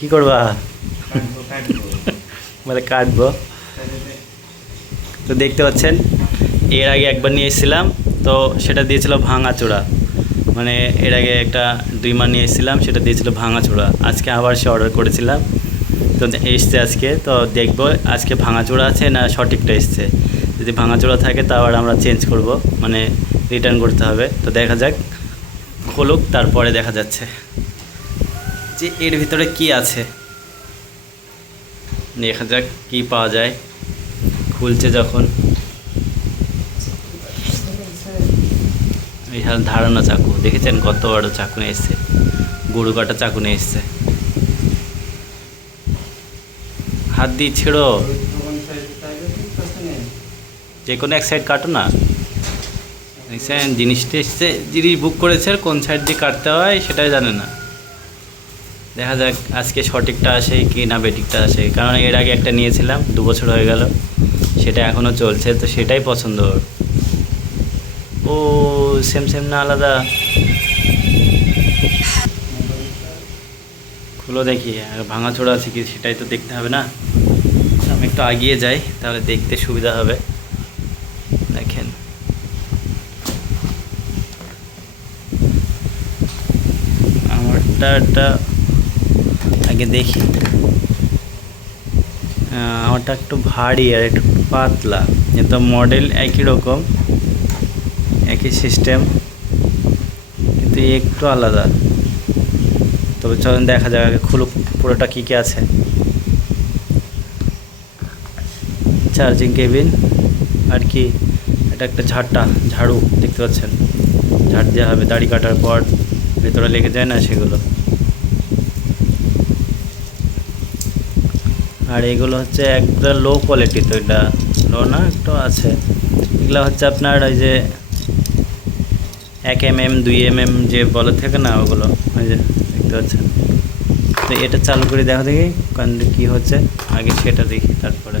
কি করবা? বলে কাটবো তো দেখতে পাচ্ছেন এর আগে একবার নিয়ে এসেছিলাম তো সেটা দিয়েছিল ভাঙাচোড়া মানে এর আগে একটা ড্রিমার নিয়ে এসেছিলাম সেটা দিয়েছিল ভাঙাচোড়া আজকে আবার সে অর্ডার করেছিলাম। তো এসছে আজকে তো দেখব আজকে ভাঙাচোড়া আছে না সঠিকটা এসছে। যদি ভাঙাচোড়া থাকে তা আবার আমরা চেঞ্জ করব। মানে রিটার্ন করতে হবে। তো দেখা যাক খুলুক তারপরে দেখা যাচ্ছে। যে এর ভিতরে কি আছে? দেখা যাক কি পাওয়া যায়? খুলছে যখন। বিশাল ধারণা চাকু। দেখেছেন কত বড় চাকু নিয়ে এসছে? গরু কাটা চাকু নিয়ে এসছে। হাত দিয়ে ছেড়ো। যে কোনো এক সাইড কাটো না। দেখছেন, জিনিসটা এসছে, জিনিস বুক করেছে কোন সাইড দিয়ে কাটতে হয় সেটাই জানে না। দেখা যাক আজকে সঠিকটা আসে কি না বেটিকটা আসে। কারণ এর আগে একটা নিয়েছিলাম, দু বছর হয়ে গেল, সেটা এখনও চলছে, তো সেটাই পছন্দ ওর। ও সেম সেম না আলাদা? খুলো দেখি, আর ভাঙাচোড়া আছে কি সেটাই তো দেখতে হবে না। আমি একটু আগিয়ে যাই, তাহলে দেখতে সুবিধা হবে। দেখেন। আমারটা একটা আগে দেখি। আমারটা একটু ভারী আর একটু পাতলা। কিন্তু মডেল একই রকম, একই সিস্টেম কিন্তু একটু আলাদা। তবে চলেন দেখা যাক আগে খুলুক পুরোটা কী কী আছে। চার্জিং কেবিন আর কি, এটা একটা ঝাড়টা, ঝাড়ু, দেখতে পাচ্ছেন? ঝাড় দেওয়া হবে, দাড়ি কাটার পর, ভেতরে লেগে যায় না সেগুলো? আর এগুলো হচ্ছে একটা লো কোয়ালিটি তো এটা লো না, একটু আছে। এগুলো হচ্ছে আপনার ওই যে এক এম এম দুই এম এম যে বলে থাকে না, ওগুলো, ওই যে দেখতে পাচ্ছেন। তো এটা চালু করে দেখা দেখি, কারণ কী হচ্ছে, আগে সেটা দেখি তারপরে।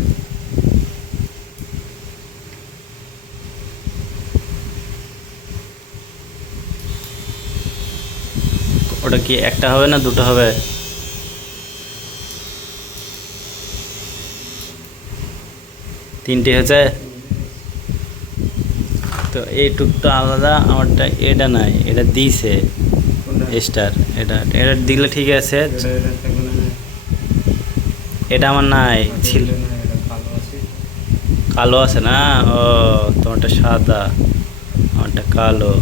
ওটা কি একটা হবে না দুটো হবে? তিনটে হয়েছে। তো এইটুক তো আলাদা আমারটা এটা নাই এটা দিছে স্টার এটা এটা দিলে ঠিক আছে। এটা আমার নাই ছিল। কালো আছে। না? ও তোমারটা সাদা আমারটা কালো।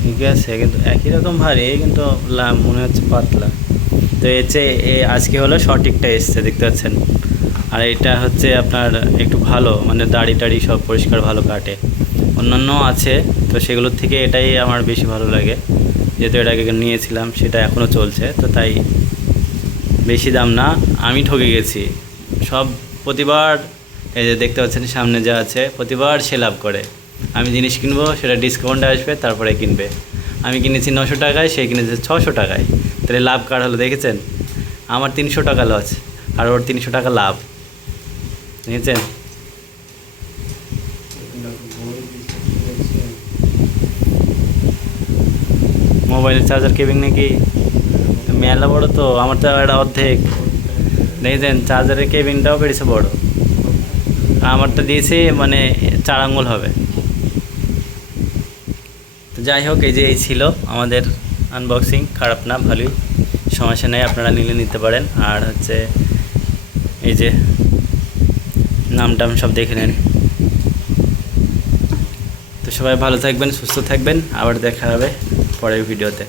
ঠিক আছে কিন্তু একই রকম ভারী কিন্তু মনে হচ্ছে পাতলা। তো এসে আজকে হলো সঠিকটা এসছে দেখতে পাচ্ছেন। আর এটা হচ্ছে আপনার একটু ভালো মানে দাড়ি টাড়ি সব পরিষ্কার ভালো কাটে। অন্যান্য আছে, তো সেগুলোর থেকে এটাই আমার বেশি ভালো লাগে। যেহেতু এটা আগে নিয়েছিলাম, সেটা এখনও চলছে, তো তাই বেশি দাম না, আমি ঠকে গেছি। সব প্রতিবার, এই যে দেখতে পাচ্ছেন সামনে যা আছে, প্রতিবার সে লাভ করে। আমি জিনিস কিনবো, সেটা ডিসকাউন্টে আসবে, তারপরে কিনবে। আমি কিনেছি নশো টাকায়, সে কিনেছে ছশো টাকায়। তাহলে লাভ কার হলো, দেখেছেন? আমার তিনশো টাকা লস আর ওর তিনশো টাকা লাভ। দেখেছেন? মোবাইলের চার্জার কেবিং নাকি? মেলা বড় তো, আমার তো একটা অর্ধেক। দেখেছেন? চার্জারের কেবিনটাও বেড়েছে বড়। আমারটা দিয়েছে মানে চার আঙ্গুল হবে। তো যাই হোক, এই যে এই ছিল আমাদের আনবক্সিং খারাপ না, ভালোই। সমস্যা নেই, আপনারা নিলে নিতে পারেন। আর হচ্ছে এই যে নাম টাম সব দেখে নেন। তো সবাই ভালো থাকবেন, সুস্থ থাকবেন। আবার দেখা হবে পরের ভিডিওতে।